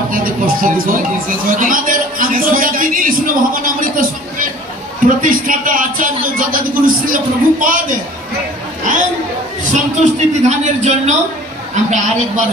আপনাদের কষ্ট দিব। আমাদের আন্তর্জাতিক কৃষ্ণ ভবনামৃত সংঘের প্রতিষ্ঠাতা আচার্য জগদ্গুরু শ্রী প্রভুপাদ সন্তুষ্টি বিধানের জন্য আমরা আরেকবার